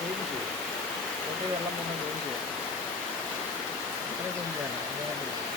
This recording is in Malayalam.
വേവിക്കുക. തൊട്ട് വെള്ളം വന്ന് വേവിക്കുക. അത്രയും കുഞ്ഞാണ് വേഗം പിടിക്കും.